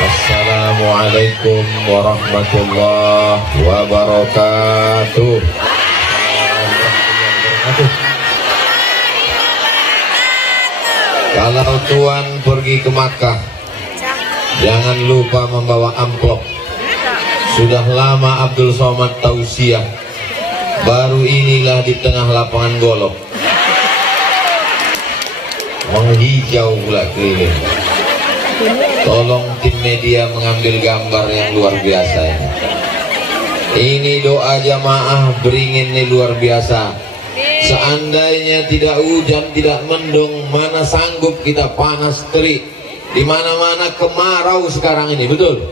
Assalamualaikum warahmatullahi wabarakatuh. Kalau Tuan pergi ke Makkah, jangan lupa membawa amplop. Sudah lama Abdul Somad tausiah, baru inilah di tengah lapangan golok menghijau pula keliling. Tolong tim media mengambil gambar yang luar biasa ini. Ini doa jamaah beringin ini luar biasa. Seandainya tidak hujan, tidak mendung, mana sanggup kita panas terik. Di mana-mana kemarau sekarang ini, betul?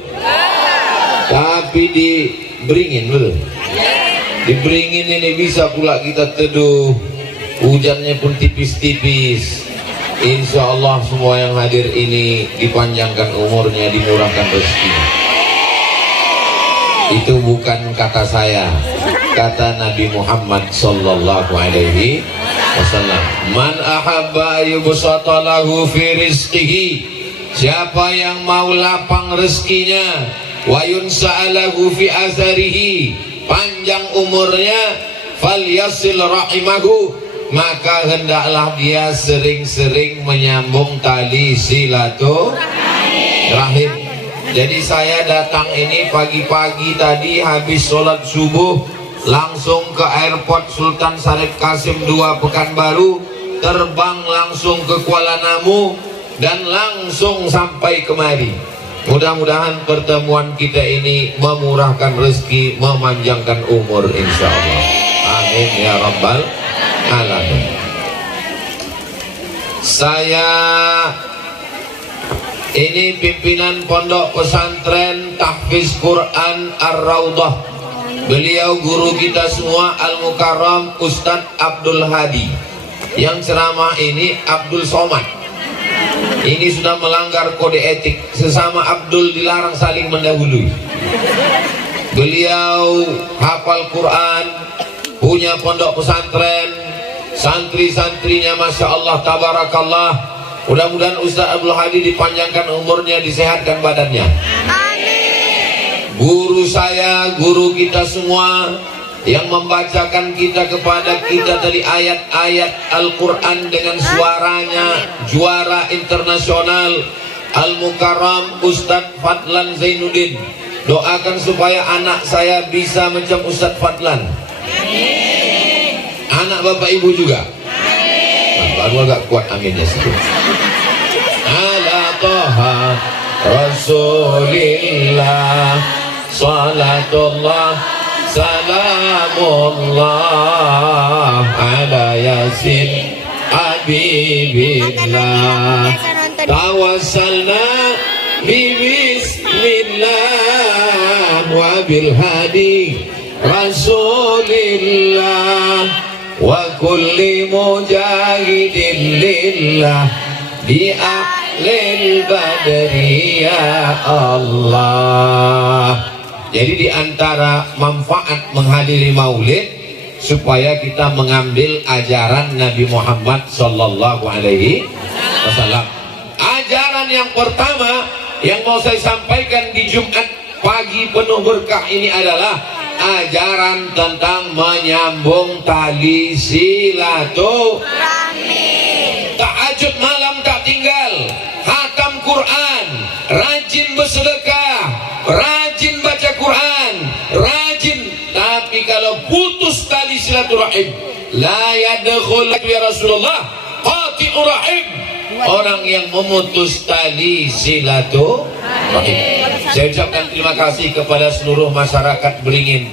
Tapi di beringin, betul? Di beringin ini bisa pula kita teduh. Hujannya pun tipis-tipis. Insya Allah semua yang hadir ini dipanjangkan umurnya, dimurahkan rezekinya. Itu bukan kata saya, kata Nabi Muhammad sallallahu alaihi wasallam. Man ahabba yubsata lahu fi rizqihi, siapa yang mau lapang rezekinya, wa yunsa'alahu fi azarihi, panjang umurnya, falyasil rahimahu, maka hendaklah dia sering-sering menyambung tali silaturahim. Jadi saya datang ini pagi-pagi tadi habis sholat subuh, langsung ke airport Sultan Syarif Kasim II Pekanbaru, terbang langsung ke Kuala Namu dan langsung sampai kemari. Mudah-mudahan pertemuan kita ini memurahkan rezeki, memanjangkan umur insya Allah. Amin ya rabbal alamin. Saya ini pimpinan Pondok Pesantren Tahfiz Quran Ar-Raudhah. Beliau guru kita semua Al-Mukarram Ustadz Abdul Hadi. Yang ceramah ini Abdul Somad. Ini sudah melanggar kode etik. Sesama Abdul dilarang saling mendahului. Beliau hafal Quran, punya pondok pesantren, santri-santrinya Masya Allah Tabarakallah. Mudah-mudahan Ustaz Abdul Hadi dipanjangkan umurnya, disehatkan badannya. Amin. Guru saya, guru kita semua yang membacakan kita kepada kita dari ayat-ayat Al-Quran dengan suaranya juara internasional, Al-Mukarram Ustadz Fadlan Zainuddin. Doakan supaya anak saya bisa macam Ustadz Fadlan. Amin. Anak bapak ibu juga. Amin. Nah, baru agak kuat aminnya sedikit. Ala Toha Rasulillah Salatullah Salamullah ala Yasin Habibillah Tawassalna Bismillah wa bil hadi Rasulillah wa kulli mujahidin lillah bi ahlil badri ya Allah. Jadi diantara manfaat menghadiri maulid supaya kita mengambil ajaran Nabi Muhammad sallallahu alaihi wasallam. Ajaran yang pertama yang mau saya sampaikan di Jumat pagi penuh berkah ini adalah ajaran tentang menyambung tali silaturahmi. Tahajud malam tak tinggal, khatam Quran, rajin bersedekah, rajin baca Quran, rajin. Tapi kalau putus tali silaturahim, la yadkhul ya Rasulullah qati'ur rahim, orang yang memutus tali silaturahim. Saya ucapkan terima kasih kepada seluruh masyarakat Beringin.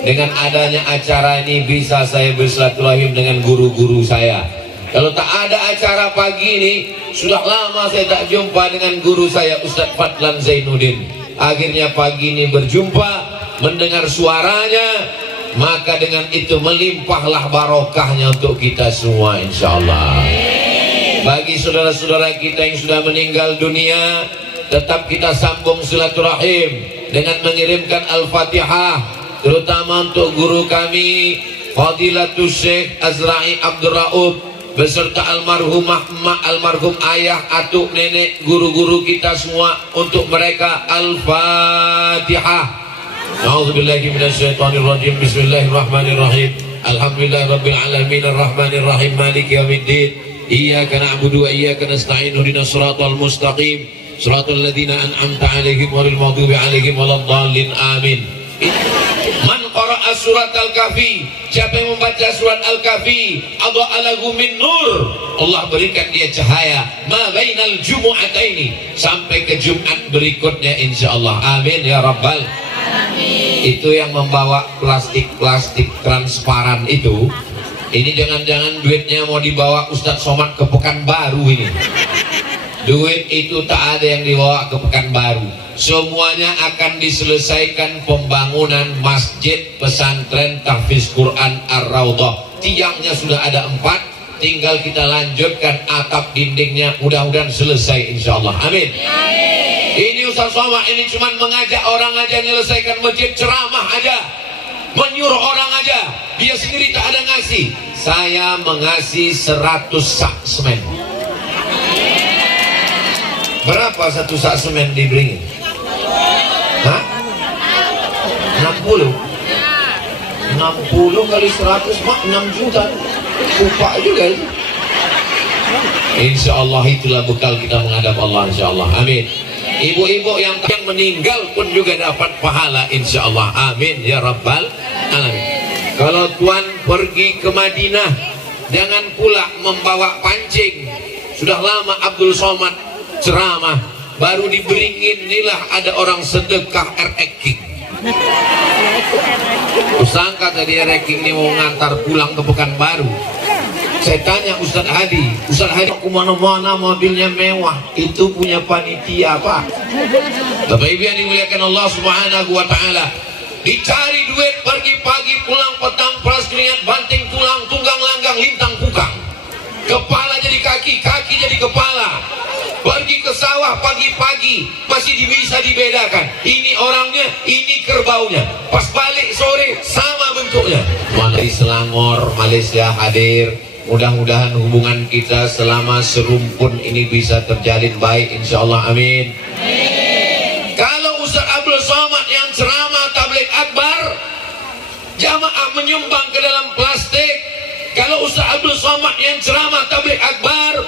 Dengan adanya acara ini bisa saya bersilaturahim dengan guru-guru saya. Kalau tak ada acara pagi ini, sudah lama saya tak jumpa dengan guru saya Ustadz Fadlan Zainuddin. Akhirnya pagi ini berjumpa, mendengar suaranya, maka dengan itu melimpahlah barokahnya untuk kita semua insya Allah. Bagi saudara-saudara kita yang sudah meninggal dunia, tetap kita sambung silaturahim dengan mengirimkan Al-Fatihah, terutama untuk guru kami Fadilatul Syekh Azra'i Abdul Rauf beserta almarhumah emak, almarhum ayah, atuk, nenek, guru-guru kita semua, untuk mereka Al-Fatihah. A'udzubillahi minasyaitonirrajim. Bismillahirrahmanirrahim. Alhamdulillahirabbil alamin arrahmanir rahim maliki yaumiddin. Iyyaka na'budu wa iyyaka nasta'in. Ihdinas siratal mustaqim. Shiratal ladzina an'amta 'alaihim ghairil maghdubi 'alaihim waladdallin. Amin. Man qara'a surat Al-Kahfi, siapa yang membaca surat Al-Kahfi, adha'a lahu min nur, Allah berikan dia cahaya ma bainal jumu'ataini, sampai ke Jumat berikutnya insyaallah. Amin ya rabbal alamin. Itu yang membawa plastik-plastik transparan itu, ini jangan-jangan duitnya mau dibawa Ustadz Somad ke Pekanbaru ini. Duit itu tak ada yang dibawa ke Pekanbaru. Semuanya akan diselesaikan pembangunan masjid pesantren tahfiz Quran Ar-Raudhah. Tiangnya sudah ada 4, tinggal kita lanjutkan atap dindingnya, mudah-mudahan selesai insyaallah. Amin. Ini Ustaz Somad ini cuma mengajak orang aja, menyelesaikan masjid, ceramah aja, menyuruh orang aja, dia sendiri tak ada ngasih. Saya mengasih 100 sak semen. Berapa satu sak semen diberi? Hah? 60? 60 kali 100 mak 6 juta. Upah juga itu. Insyaallah itulah bekal kita menghadap Allah insyaallah. Amin. Ibu-ibu yang meninggal pun juga dapat pahala insyaallah. Amin ya rabbal alamin. Kalau tuan pergi ke Madinah, jangan pula membawa pancing. Sudah lama Abdul Somad ceramah, baru diberingin inilah ada orang sedekah RX. Kusangka tadi RX ini mau ngantar pulang ke Pekanbaru. Saya tanya Ustadz Hadi, Ustadz Hadi kemana-mana mobilnya mewah, itu punya panitia Pak. Bapak Ibu yang dimuliakan Allah Subhanahu wa Ta'ala, dicari duit pergi pagi pulang petang, peras keringat, banting tulang, tunggang langgang, lintang kukang, kepala jadi kaki, kaki jadi kepala. Pergi ke sawah pagi-pagi masih bisa dibedakan, ini orangnya, ini kerbaunya. Pas balik sore sama bentuknya. Dari Selangor, Malaysia hadir. Mudah-mudahan hubungan kita selama serumpun ini bisa terjalin baik insyaallah. Amin. Kalau Ustaz Abdul Somad yang ceramah tabligh akbar, jamaah menyumbang ke dalam plastik. Kalau Ustaz Abdul Somad yang ceramah tabligh akbar,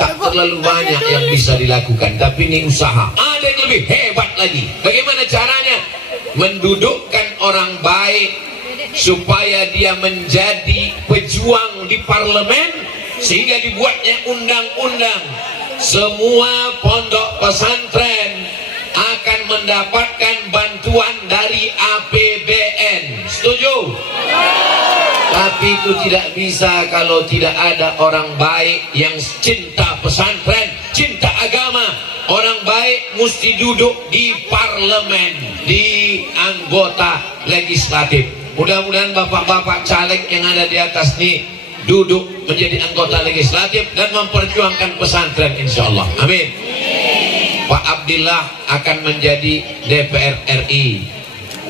tak terlalu banyak yang bisa dilakukan, tapi ini usaha. Ada yang lebih hebat lagi. Bagaimana caranya? Mendudukkan orang baik supaya dia menjadi pejuang di parlemen, sehingga dibuatnya undang-undang. Semua pondok pesantren akan mendapatkan bantuan dari APBN. Setuju? Tapi itu tidak bisa kalau tidak ada orang baik yang cinta pesantren, cinta agama. Orang baik mesti duduk di parlemen, di anggota legislatif. Mudah-mudahan bapak-bapak caleg yang ada di atas ini duduk menjadi anggota legislatif dan memperjuangkan pesantren insyaallah. Amin. Pak Abdillah akan menjadi DPR RI.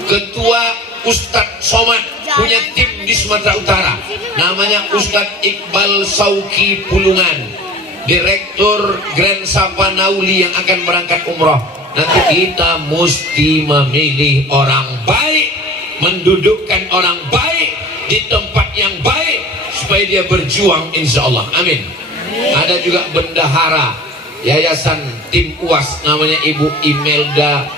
Ketua Ustadz Somad punya tim di Sumatera Utara, namanya Ustadz Iqbal Sauki Pulungan, Direktur Grand Sapa Nauli yang akan berangkat umroh. Nanti kita mesti memilih orang baik, mendudukkan orang baik di tempat yang baik supaya dia berjuang insyaallah. Amin. Ada juga bendahara Yayasan Tim UAS, namanya Ibu Imelda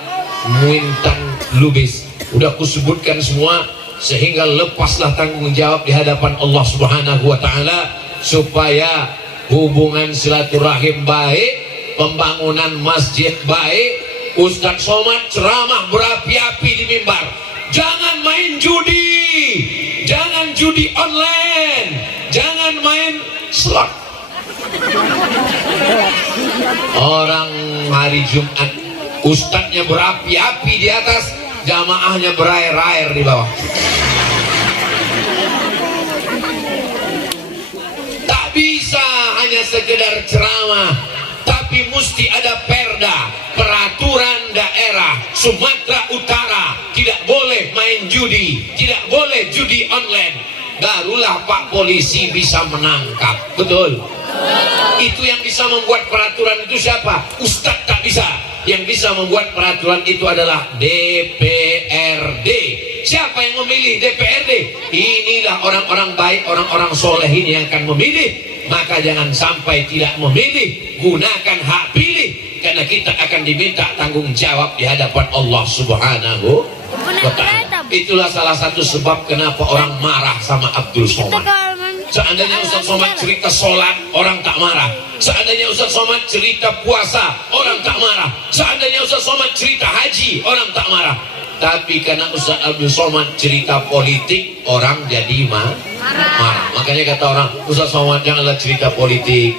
Muintan Lubis. Udah kusebutkan semua, sehingga lepaslah tanggung jawab di hadapan Allah Subhanahu wa Ta'ala, supaya hubungan silaturahim baik, pembangunan masjid baik. Ustadz Somad ceramah berapi-api di mimbar. Jangan main judi, jangan judi online, jangan main slot. Orang hari Jumat ustadznya berapi-api di atas, jamaahnya berair-air di bawah. Tak bisa hanya sekedar ceramah, tapi mesti ada perda, peraturan daerah Sumatera Utara. Tidak boleh main judi, tidak boleh judi online. barulah Pak Polisi bisa menangkap. Betul? Itu yang bisa membuat peraturan itu siapa? Ustadz tak bisa. Yang bisa membuat peraturan itu adalah DPRD. Siapa yang memilih DPRD? Inilah orang-orang baik, orang-orang soleh ini yang akan memilih. Maka jangan sampai tidak memilih. Gunakan hak pilih, karena kita akan diminta tanggung jawab di hadapan Allah Subhanahu wa Ta'ala. Itulah salah satu sebab kenapa orang marah sama Abdul Somad. Seandainya Ustaz Somad cerita sholat, orang tak marah. Seandainya Ustaz Somad cerita puasa, orang tak marah. Seandainya Ustaz Somad cerita haji, orang tak marah. Tapi karena Ustaz Abdul Somad cerita politik, orang jadi marah. Makanya kata orang, Ustaz Somad janganlah cerita politik.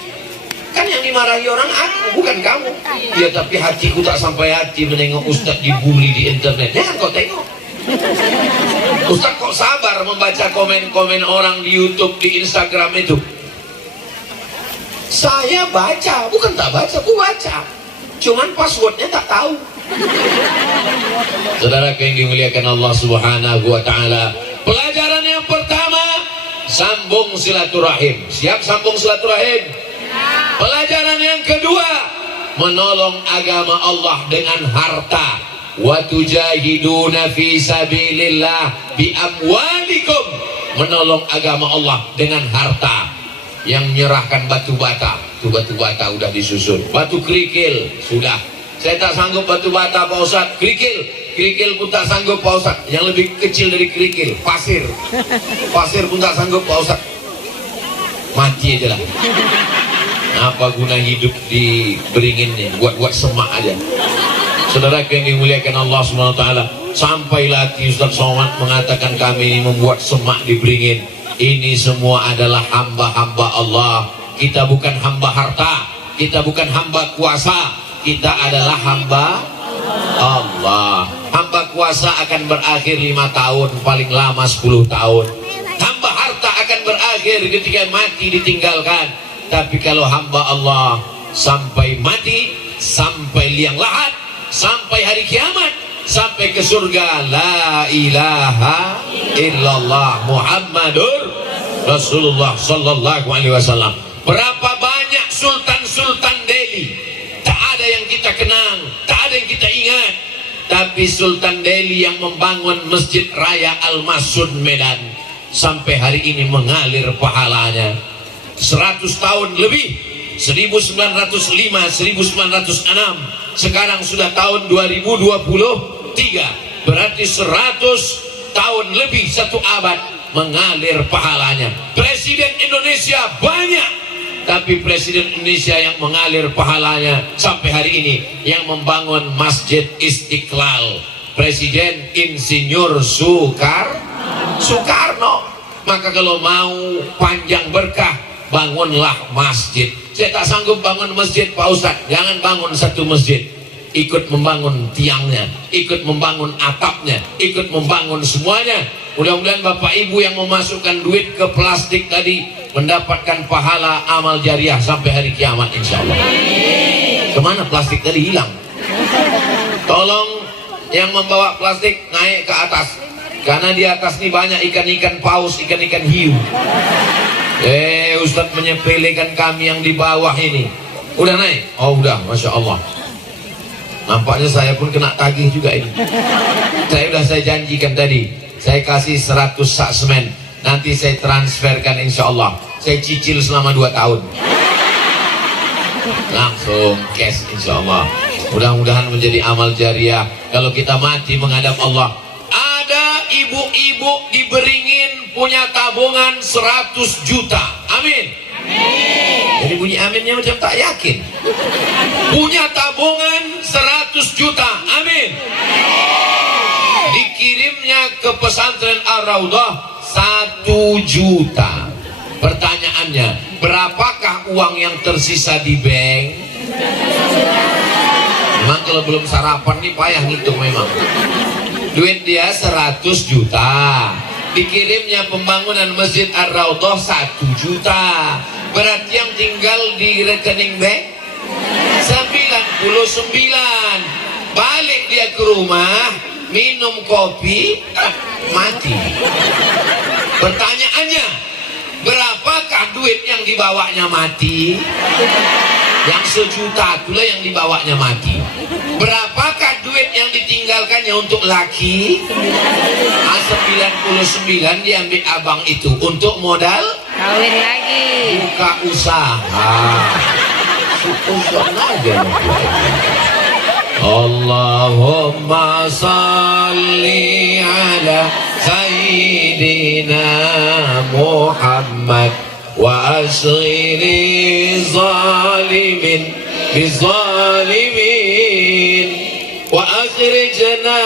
Kan yang dimarahi orang aku, bukan kamu. Ya tapi hatiku tak sampai hati menengok Ustaz dibully di internet. Jangan kau tengok. Ustaz kok sabar membaca komen-komen orang di YouTube, di Instagram itu? Saya baca, bukan tak baca, aku baca. Cuman passwordnya tak tahu. Saudara yang dimuliakan Allah Subhanahu wa Ta'ala, pelajaran yang pertama, sambung silaturahim. Siap sambung silaturahim? Pelajaran yang kedua, menolong agama Allah dengan harta. Wa tujahiduna fi sabilillah bi amwalikum, menolong agama Allah dengan harta. Yang menyerahkan batu bata, itu batu bata udah disusun. Batu kerikil sudah. Saya tak sanggup batu bata Pak Ustaz. Kerikil pun tak sanggup Pak Ustaz. Yang lebih kecil dari kerikil, pasir pun tak sanggup Pak Ustaz. Mati aja lah. Apa guna hidup di beringin nih, buat semak aja. Saudara yang dimuliakan Allah SWT, sampailah Ustaz Somad mengatakan kami ini membuat semak di beringin. Ini semua adalah hamba-hamba Allah. Kita bukan hamba harta, kita bukan hamba kuasa, kita adalah hamba Allah. Hamba kuasa akan berakhir 5 tahun, paling lama 10 tahun. Hamba harta akan berakhir ketika mati ditinggalkan. Tapi kalau hamba Allah sampai mati, sampai liang lahat, sampai hari kiamat, sampai ke surga, la ilaha illallah Muhammadur Rasulullah sallallahu alaihi wasallam. Berapa banyak sultan-sultan Delhi, tak ada yang kita kenang, tak ada yang kita ingat. Tapi Sultan Delhi yang membangun Masjid Raya Al-Masud Medan, sampai hari ini mengalir pahalanya. 100 tahun lebih, 1905, 1906, sekarang sudah tahun 2023, berarti 100 tahun lebih, 1 abad mengalir pahalanya. Presiden Indonesia banyak, tapi Presiden Indonesia yang mengalir pahalanya sampai hari ini yang membangun Masjid Istiqlal, Presiden Insinyur Soekarno. Maka kalau mau panjang berkah, bangunlah masjid. Saya tak sanggup bangun masjid Pak Ustadz. Jangan bangun satu masjid, ikut membangun tiangnya, ikut membangun atapnya, ikut membangun semuanya. Mudah-mudahan Bapak Ibu yang memasukkan duit ke plastik tadi mendapatkan pahala amal jariah sampai hari kiamat insya Allah. Kemana plastik tadi? Hilang. Tolong yang membawa plastik naik ke atas, karena di atas ini banyak ikan-ikan paus, ikan-ikan hiu. Ustadz menyepelekan kami yang di bawah ini. Udah naik? Oh udah, Masya Allah. Nampaknya saya pun kena tagih juga ini. Saya janjikan tadi, saya kasih 100 sak semen. Nanti saya transferkan insya Allah. Saya cicil selama 2 tahun. Langsung cash insya Allah. Mudah-mudahan menjadi amal jariah. Kalau kita mati menghadap Allah. Ada ibu-ibu di Beringin punya tabungan 100 juta. Amin. Jadi bunyi aminnya macam tak yakin. Punya tabungan 100 juta. Amin. Dikirimnya ke pesantren Ar-Raudhah 1 juta. Pertanyaannya, berapakah uang yang tersisa di bank? Memang kalau belum sarapan nih payah ngitung memang. Duit dia 100 juta. Dikirimnya pembangunan Masjid Ar-Raudhah 1 juta. Berarti yang tinggal di rekening bank 99. Balik dia ke rumah, minum kopi, mati. Pertanyaannya, berapakah duit yang dibawanya mati? Yang 1 juta itulah yang dibawanya mati. Berapakah duit yang ditinggalkannya untuk laki? 99 diambil abang itu untuk modal kawin lagi, buka usaha. Sukuzon aja. Allahumma salli ala Sayyidina Muhammad wa asghiri zalimin bizalimin wa akhrijna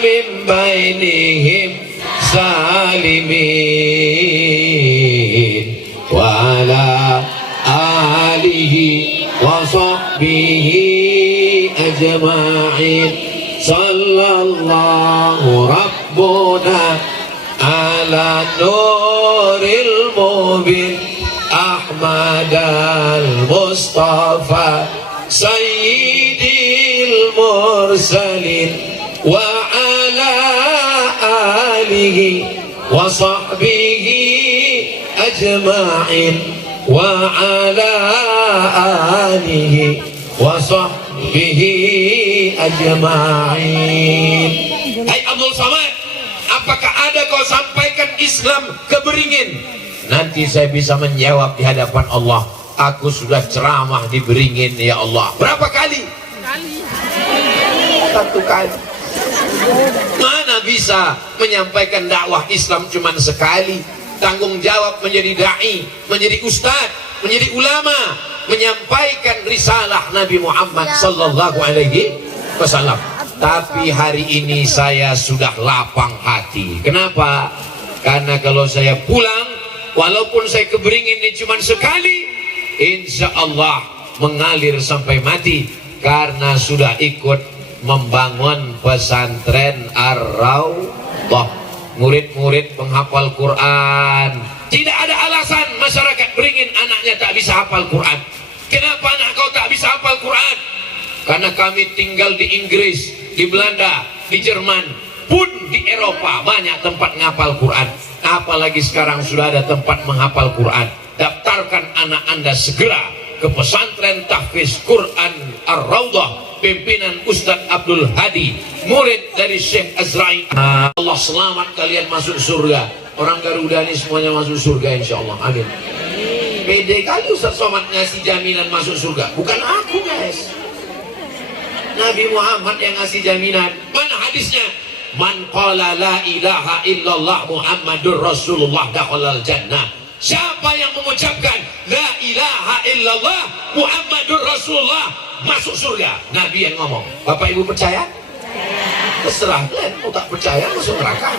min bainihim salimin wa ala alihi wa sahbihi ajma'in. Sallallahu rabbuna ala nuril mubin Ahmad al-Mustafa sayyidil mursalin wa ala alihi wa sahbihi ajma'in wa ala alihi wa sahbihi ajma'in. Hai Abdul Samad, apakah ada kau sampaikan Islam ke Beringin? Nanti saya bisa menjawab di hadapan Allah. Aku sudah ceramah di Beringin ya Allah. Berapa kali? 1 kali. Mana bisa menyampaikan dakwah Islam cuma sekali? Tanggung jawab menjadi da'i, menjadi ustadz, menjadi ulama, menyampaikan risalah Nabi Muhammad sallallahu alaihi wasallam. Tapi hari ini saya sudah lapang hati. Kenapa? Karena kalau saya pulang, walaupun saya ke Beringin ini cuma sekali, insya Allah mengalir sampai mati. Karena sudah ikut membangun pesantren Ar-Raudhah, murid-murid penghafal Quran. Tidak ada alasan masyarakat Beringin anaknya tak bisa hafal Quran. Kenapa anak kau tak bisa hafal Quran? Karena kami tinggal di Inggris, di Belanda, di Jerman, pun di Eropa banyak tempat menghafal Quran. Apalagi sekarang sudah ada tempat menghafal Quran. Daftarkan anak Anda segera ke pesantren tahfiz Quran Ar-Raudhah, pimpinan Ustadz Abdul Hadi, murid dari Syekh Azra'i. Allah selamat kalian masuk surga. Orang Garuda ini semuanya masuk surga insya Allah. Amin. Pede kali Ustadz Somad ngasih jaminan masuk surga. Bukan aku guys, Nabi Muhammad yang ngasih jaminan. Mana hadisnya? Man qala la ilaha illallah Muhammadur Rasulullah dakhalal jannah. Siapa yang mengucapkan la ilaha illallah Muhammadur Rasulullah masuk surga. Nabi yang ngomong. Bapak Ibu percaya? Terserah kalian, mau tak percaya masuk neraka.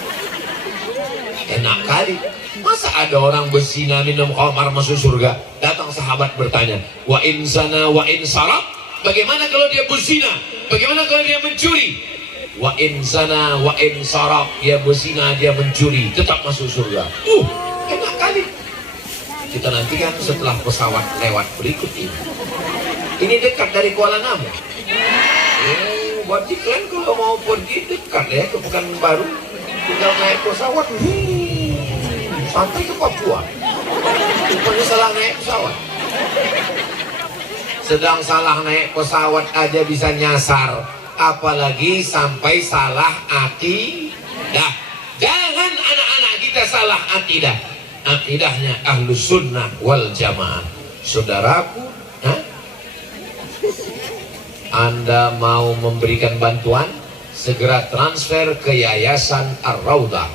Enak kali. Masa ada orang berzina minum khamar masuk surga? Datang sahabat bertanya, wa in zana wa in sarab? Bagaimana kalau dia berzina? Bagaimana kalau dia mencuri? Wa in zana wa in sarab, dia berzina, dia mencuri, tetap masuk surga. Enak kali. Kita nantikan setelah pesawat lewat berikut ini. Ini dekat dari Kuala Namu. Berarti kalian kalau mau pergi dekat ya ke Pekanbaru, tinggal naik pesawat, sampai ke Papua. Rupanya salah naik pesawat. Sedang salah naik pesawat aja bisa nyasar, apalagi sampai salah akidah. Jangan anak-anak kita salah akidah. Akidahnya Ahlus Sunnah wal Jamaah. Saudaraku, Anda mau memberikan bantuan? Segera transfer ke Yayasan Ar-Raudhah,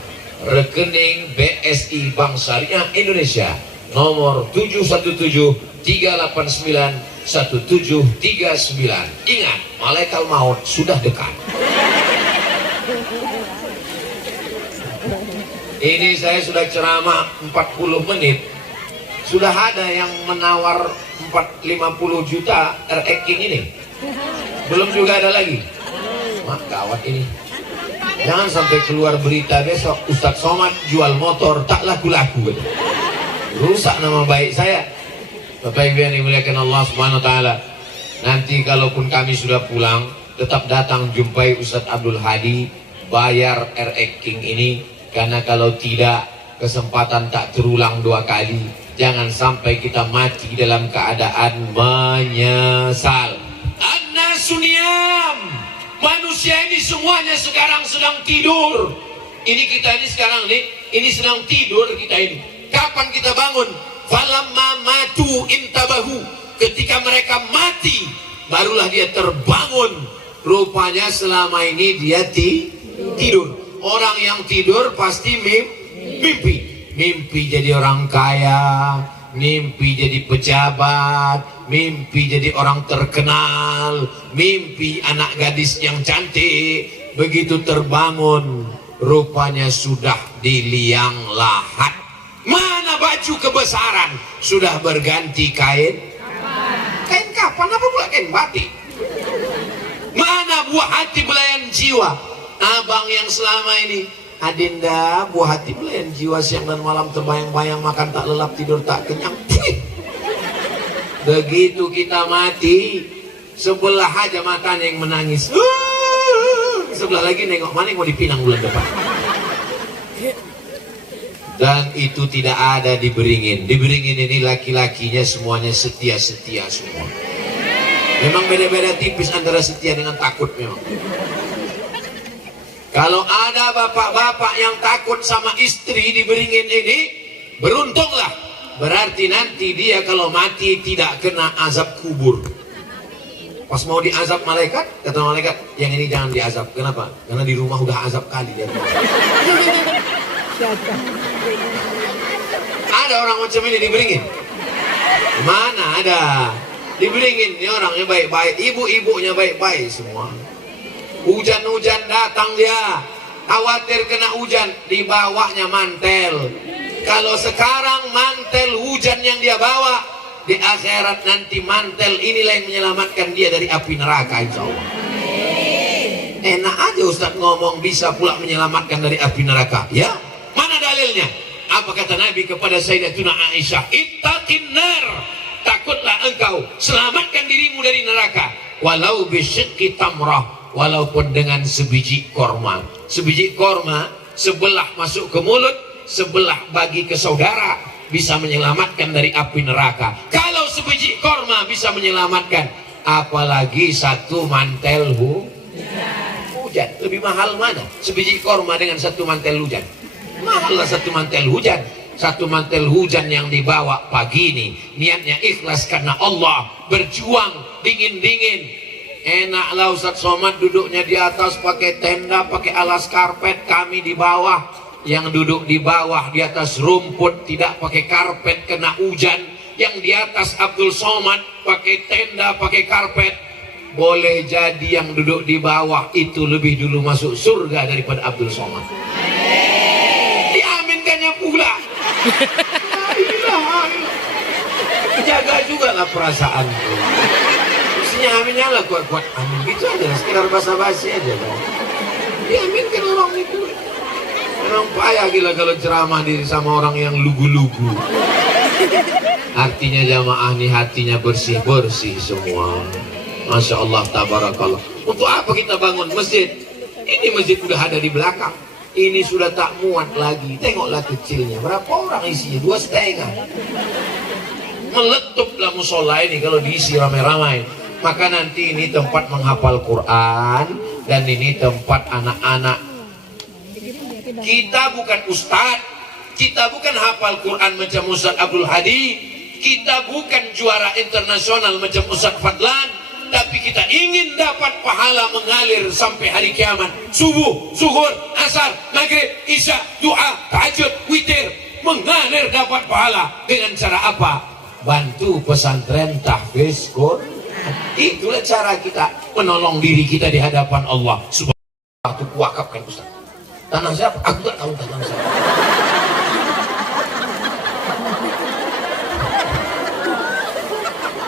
rekening BSI Bank Syariah Indonesia, nomor 717-389-1739. Ingat, malaikat maut sudah dekat. Ini saya sudah ceramah 40 menit. Sudah ada yang menawar 50 juta King ini. Belum juga ada lagi. Wah, gawat ini. Jangan sampai keluar berita besok Ustadz Somad jual motor tak laku-laku. Rusak nama baik saya. Bapak Ibu yang dimuliakan Allah Subhanahu wa taala. Nanti kalaupun kami sudah pulang, tetap datang jumpai Ustadz Abdul Hadi, bayar King ini. Karena kalau tidak, kesempatan tak terulang dua kali. Jangan sampai kita mati dalam keadaan menyesal. An-nasu niyam. Manusia ini semuanya sekarang sedang tidur. Ini kita ini sekarang nih, ini sedang tidur kita ini. Kapan kita bangun? Falamma matu intabahu. Ketika mereka mati, barulah dia terbangun. Rupanya selama ini dia tidur. Orang yang tidur pasti mimpi. Mimpi jadi orang kaya, mimpi jadi pejabat, mimpi jadi orang terkenal, mimpi anak gadis yang cantik. Begitu terbangun, rupanya sudah di liang lahat. Mana baju kebesaran? Sudah berganti kain? Kain kapan? Apa pula kain batik? Mana buah hati belayan jiwa? Abang yang selama ini, Adinda, buah hati belayan jiwa, siang dan malam terbayang-bayang, makan tak lelap, tidur tak kenyang. Begitu kita mati, sebelah aja matanya yang menangis, sebelah lagi nengok mana yang mau dipinang bulan depan. Dan itu tidak ada di Beringin. Di Beringin ini laki-lakinya semuanya setia-setia semua. Memang beda-beda tipis antara setia dengan takut memang. Kalau ada bapak-bapak yang takut sama istri di Beringin ini, beruntunglah. Berarti nanti dia kalau mati tidak kena azab kubur. Pas mau diazab malaikat, kata malaikat, yang ini jangan diazab. Kenapa? Karena di rumah udah azab kali dia. Ada orang macam ini di Beringin? Mana ada? Di Beringin ini orangnya baik-baik, ibu-ibunya baik-baik semua. Hujan-hujan datang dia, khawatir kena hujan, dibawanya mantel. Kalau sekarang mantel hujan yang dia bawa, di akhirat nanti mantel inilah yang menyelamatkan dia dari api neraka, insya Allah. Enak aja Ustaz ngomong bisa pula menyelamatkan dari api neraka. Ya, mana dalilnya? Apa kata Nabi kepada Sayyidatuna Aisyah? Ittaqin nar, takutlah engkau, selamatkan dirimu dari neraka. Walau bisyikki tamrah, walaupun dengan sebiji korma. Sebiji korma, sebelah masuk ke mulut, sebelah bagi ke saudara, bisa menyelamatkan dari api neraka. Kalau sebiji korma bisa menyelamatkan, apalagi satu mantel hujan. Lebih mahal mana? Sebiji korma dengan satu mantel hujan. Mahallah satu mantel hujan. Satu mantel hujan yang dibawa pagi ini, niatnya ikhlas karena Allah, berjuang dingin-dingin. Enaklah Ustaz Somad duduknya di atas pakai tenda, pakai alas karpet, kami di bawah. Yang duduk di bawah di atas rumput tidak pakai karpet kena hujan. Yang di atas Abdul Somad pakai tenda, pakai karpet. Boleh jadi yang duduk di bawah itu lebih dulu masuk surga daripada Abdul Somad. Diaminkannya pula. Jaga juga lah perasaan. Aminnya lah kuat-kuat amin gitu aja, sekedar basa-basi aja kan. Diaminkan orang itu. Memang payah gila kalau ceramah diri sama orang yang lugu-lugu. Artinya jamaah nih hatinya bersih-bersih semua. Masya Allah, tabarakallah. Untuk apa kita bangun masjid? Ini masjid udah ada di belakang. Ini sudah tak muat lagi. Tengoklah kecilnya, berapa orang isinya? 2,5. Meletuplah musola ini kalau diisi ramai-ramai. Maka nanti ini tempat menghafal Quran, dan ini tempat anak-anak. Kita bukan ustadz, kita bukan hafal Quran macam Ustaz Abdul Hadi, kita bukan juara internasional macam Ustaz Fadlan, tapi kita ingin dapat pahala mengalir sampai hari kiamat. Subuh, zuhur, asar, maghrib, isya, doa, tahajud, witir, mengalir dapat pahala. Dengan cara apa? Bantu pesantren tahfiz Quran. Itulah cara kita menolong diri kita di hadapan Allah. Subhanallah, itu kuwakafkan Ustaz. Tanah siapa? Aku tak tahu tanah siapa.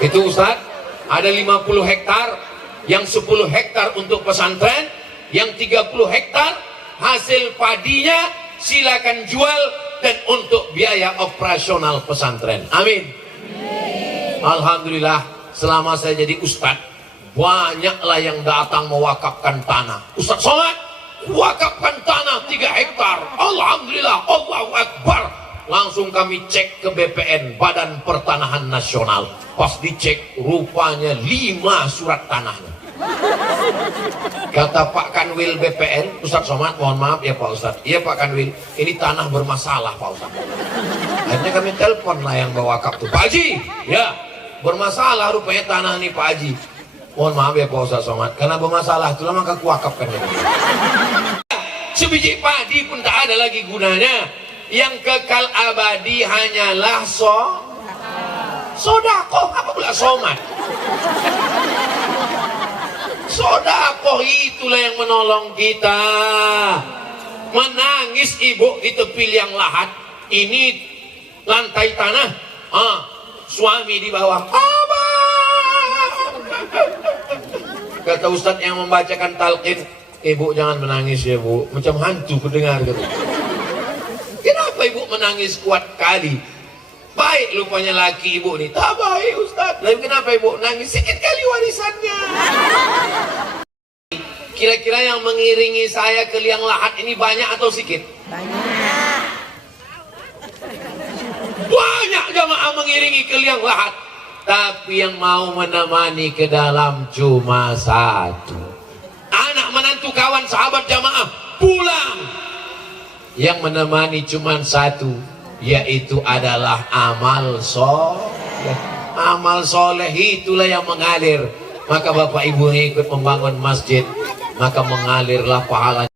Itu Ustaz, ada 50 hektar, yang 10 hektar untuk pesantren, yang 30 hektar hasil padinya silakan jual dan untuk biaya operasional pesantren. Amin. Alhamdulillah. Selama saya jadi ustadz, banyaklah yang datang mewakafkan tanah. Ustadz Somad, wakafkan tanah 3 hektar. Alhamdulillah, Allahu Akbar. Langsung kami cek ke BPN, Badan Pertanahan Nasional. Pas dicek, rupanya 5 surat tanahnya. Kata Pak Kanwil BPN, Ustadz Somad, mohon maaf ya Pak Ustadz. Iya Pak Kanwil, ini tanah bermasalah Pak Ustadz. Akhirnya kami telepon lah yang bawa wakaf tuh, Pak Haji, ya bermasalah rupanya tanah nih Pak Haji. Mohon maaf ya Pak Ustadz Somad, karena bermasalah itulah maka kuwakafkan ini. Sebiji padi pun tak ada lagi gunanya. Yang kekal abadi hanyalah sodakoh. Apa pula somat? Sodakoh itulah yang menolong kita. Menangis ibu di tepi liang lahat. Ini lantai tanah, suami di bawah. Abah. Kata Ustadz yang membacakan talqin, ibu jangan menangis ya bu, macam hantu kudengar gitu. Kenapa ibu menangis kuat kali? Baik rupanya laki ibu nih, tak baik Ustadz. Tapi kenapa ibu nangis? Sikit kali warisannya. Kira-kira yang mengiringi saya ke liang lahat ini banyak atau sedikit? Banyak. Banyak jamaah mengiringi ke liang lahat. Tapi yang mau menemani ke dalam cuma satu. Anak menantu kawan sahabat jamaah pulang. Yang menemani cuma satu, yaitu adalah amal soleh. Amal soleh itulah yang mengalir. Maka bapak ibu yang ikut membangun masjid, maka mengalirlah pahala.